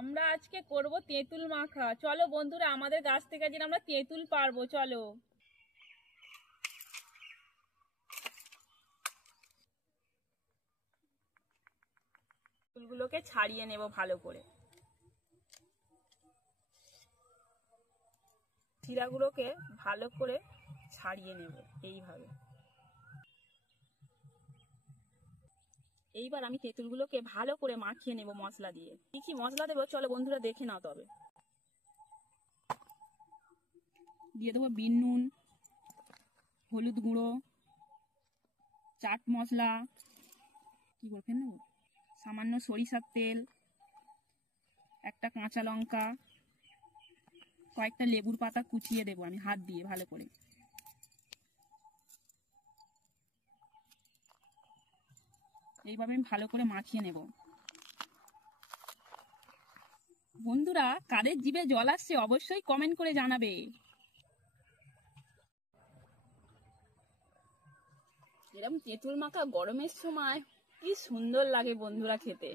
আমরা আজকে করব তেঁতুল মাখা। চলো বন্ধুরা, আমাদের গাছ থেকে আজকে আমরা তেঁতুল পারবো। চলো, তেঁতুলগুলোকে ছাড়িয়ে নেব ভালো করে। শিরাগুলোকে ভালো করে ছাড়িয়ে নেব এইভাবে। এইবার আমি তেঁতুলগুলোকে ভালো করে মাখিয়ে নেব মশলা দিয়ে। কি কি মশলা দেবো চলো বন্ধুরা দেখে নাও। তবে দিয়ে দেবো বিন নুন, হলুদ গুঁড়ো, চাট মশলা, কি করে নেব, সামান্য সরিষার তেল, একটা কাঁচা লঙ্কা, কয়েকটা লেবুর পাতা কুচিয়ে দেবো আমি হাত দিয়ে ভালো করে। এইভাবে আমি ভালো করে মাখিয়ে নেব। বন্ধুরা, কাদের জিভে জল আসছে অবশ্যই কমেন্ট করে জানাবে। এরকম তেঁতুল মাখা গরমের সময় কি সুন্দর লাগে বন্ধুরা খেতে।